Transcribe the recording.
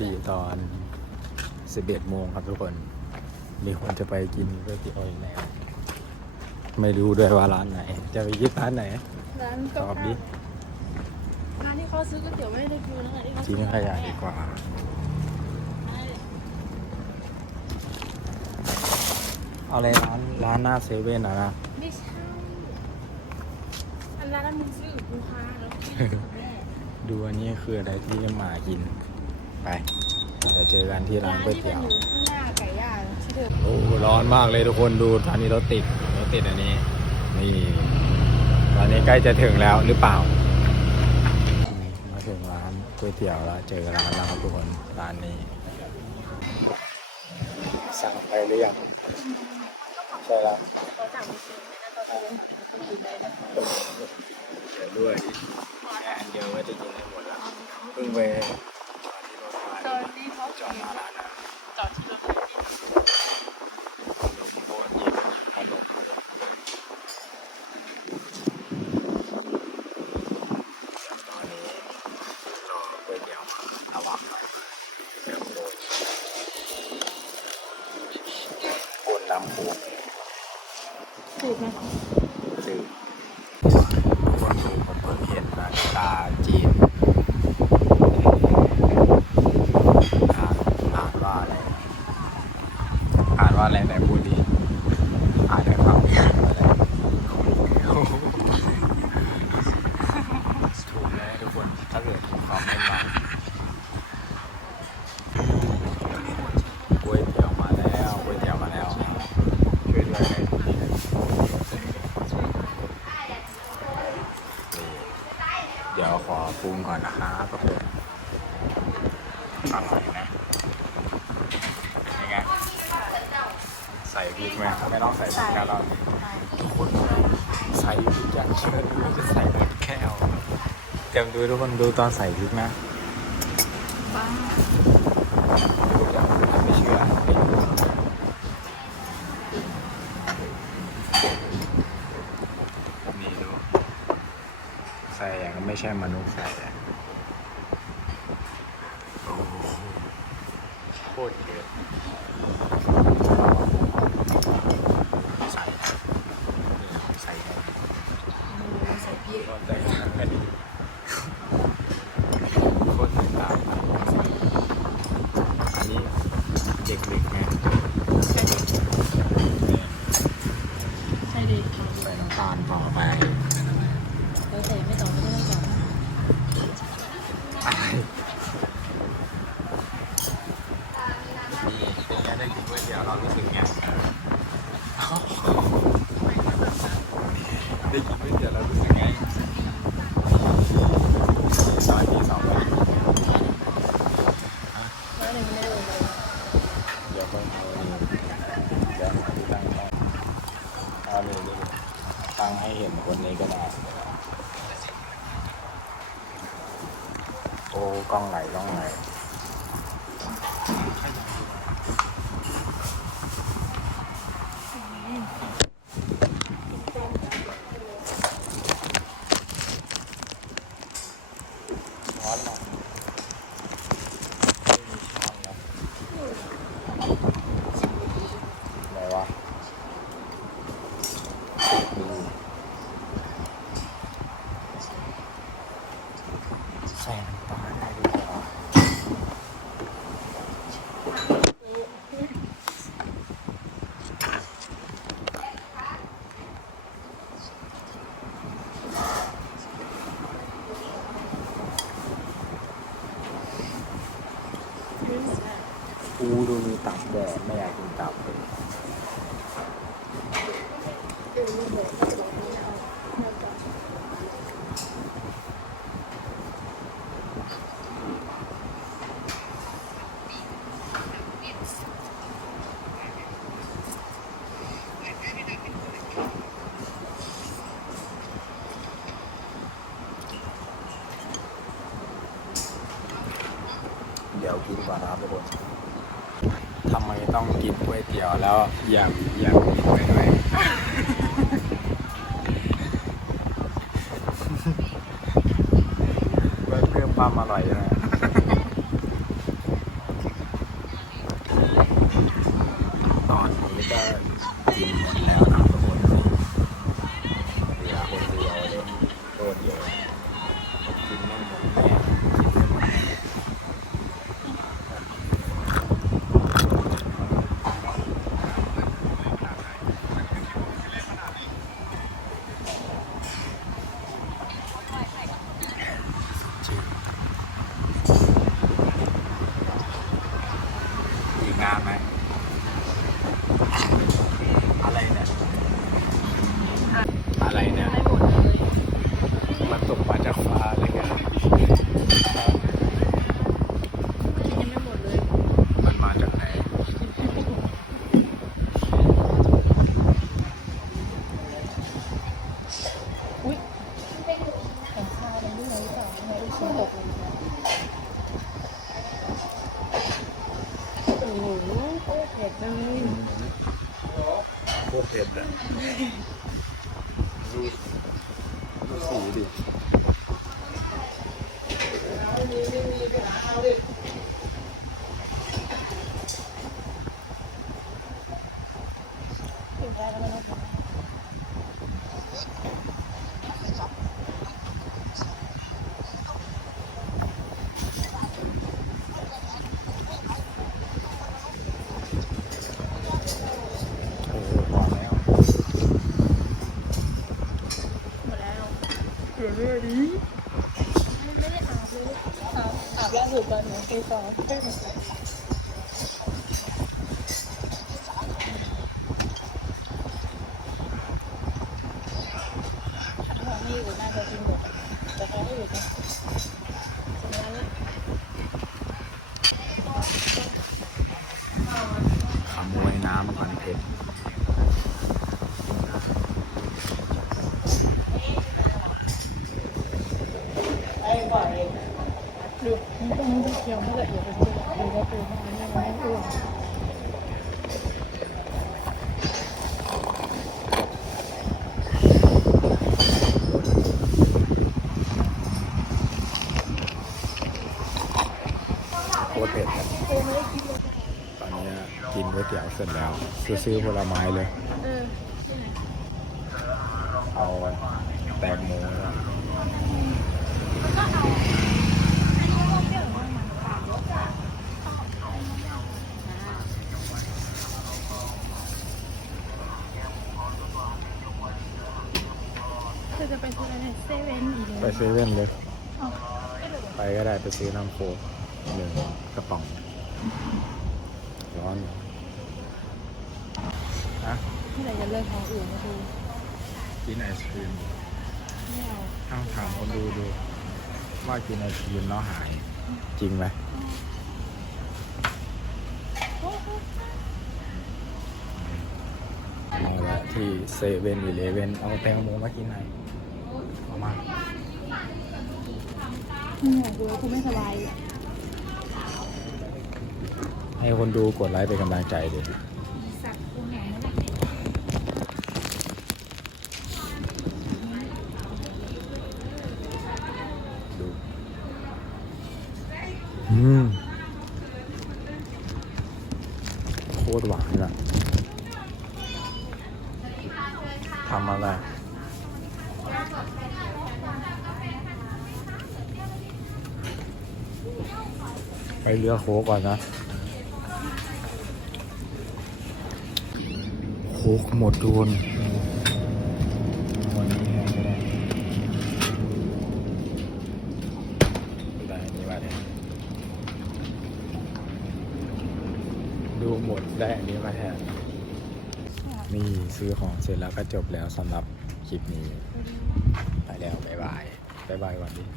ติตอน 11 โมงครับทุกคน มีคนจะไปกินก๋วยเตี๋ยวอีกแล้ว ไม่รู้ด้วยว่าร้านไหน จะไปกินร้านไหน ร้านตอบดิร้านที่เขาซื้อก๋วยเตี๋ยวไม่ได้ดูนะคะที่เขาทิ้งขยะดีกว่าเอาอะไรร้านร้านหน้าเซเว่นอะนะ ไม่ใช่อันร้านนั้นมึงซื้อกูพาแล้วพี่แม่ดูอันนี้คืออะไรที่หมากิน ไปเดี๋ยวเจอกันที่ร้าร้านนก๋วยที่เป็เตี๋นยวอยู่ข้างหน้าไก่ย่างที่เธอโอ้ร้อนมากเลยทุกคนดูตอนนี้รถติดรถติดอันนี้นี่ตอนนี้ใกล้จะถึงแล้วหรือเปล่านี่มาถึงร้านก๋วยเตี๋ยวแล้วเจอร้านแล้วครับทุกคนร้านนี้สั่งไปหรือยังใช่แล้วเขาสั่งไปซื้อนะตอนซื้อต้องกินได้นะเดี๋ยวด้วยแค่อันเดียวก็จะกินได้หมดแล้วเพิ่งไป 没空 นนะครับทุกคนอร่อยนะยังไงใส่พริกไหมไม่ต้องใส่พริกแล้วเราทุกคนใส่พริกอย่างเชื่อดูจะใส่หมดแก้วเตรียมดูทุกคนดูตอนใส่พริกนะบ้าดูอย่างไม่เชื่อนี่ดูใส่อย่างไม่ใช่มนุษย์ใส่อะโอ้โหโค ตรเยอะใส่ใส่ใส่พริก โคตรแตกต่างกันโคตรแตกต่างอันนี้เด็กๆไง ใช่ดิ ใส่น้ำตาลต่อไป แล้วแต่ไม่ต้องไม่ต้องจอด อะไรนี่เป็นไงได้กินก๋วยเตี๋ยวเรารู้สึกไงเอ้าได้กินก๋วยเตี๋ยวเรารู้สึกไงตอนที่สองเลย แล้วหนึ่งไม่ได้เลยเดี๋ยวค่อยเอาอันนี้เดี๋ยวเอาที่ตั้งก่อนเอาเลยเลยตั้งให้เห็นคนนี้ก็ได้โอ้กล้องไหลกล้องไหลช้อนหน่อยไม่มีช้อนแล้วไหนวะนี่ ใส่น้ำตาลได้ดีกว่ากูดูมีตับแดดไม่อยากกินตับเลย เดี๋ยวกินก่อนนะครับทุกคนทำไมต้องกินก๋วยเตี๋ยวแล้วอยังยางกินไปด้วยเพิ่มความอร่อยนะตอนนี้ก็กินหมดแล้ว ปล่าทำไมลูกชิ้นตกเลยนะโอ้โหโคตรเผ็ดเลยโคตรเผ็ดอะดูดูสีดิ ถึงได้แล้วนะ โอ้โหพอแล้ว หมดแล้วเดี๋ยวเรื่อยดิไม่ได้อาบเลยอาบอาบล่า สุดตอนหนูไปสอบเต้นของนี่อยู่น่าจะกินหมดแต่เขาไม่อยู่นะฉะนั้น ขโมยน้ำก่อนเผ็ด ดูมันต้องมันเคี้ยวไม่ละเอียดเป็นตัวดูว่าตัวมันไม่ไม่อ้วน โคตรเผ็ดอะตอนนี้กินก๋วย เตี๋ยวเสร็จแล้วซื้อซื้อผลไม้เลย เออที่ไหนเอาแตงโมแล้วเธอจะไปซื้ออะไรเซเว่นอีกไปเลยเซเว่นเลยอ๋อไปก็ได้ไปซื้อน้ำโค้กหนึ่งกระป๋องร้อนนะ ที่ไหนจะ เลิกท้องอื่นมาดูกินไอศครีมไม่เอาต้องถามคนดูดู ว่ากินไอศครีมแล้วหาย จริงไหมเอาละที่เซเว่นอีเลเว่นเอาแตงโมมากินหน่อยเอามาไม่อยากดูกูไม่สบายอะให้คนดูกดไลค์เป็นกำลังใจดิ สักกูหนาวนะ ดู อืม โค ตรหวานอะทำอะไรไปเรือโคก่อนนะ โคกหมดโดนวันนี้แห้งก็ได้ ได้อันนี่มาแทนดู หมดได้อันนี้มาแทนนี่ซื้อของเสร็จแล้วก็จบแล้วสำหรับคลิปนี้ ไปแล้ว บ๊ายบาย บ๊ายบายวันนี้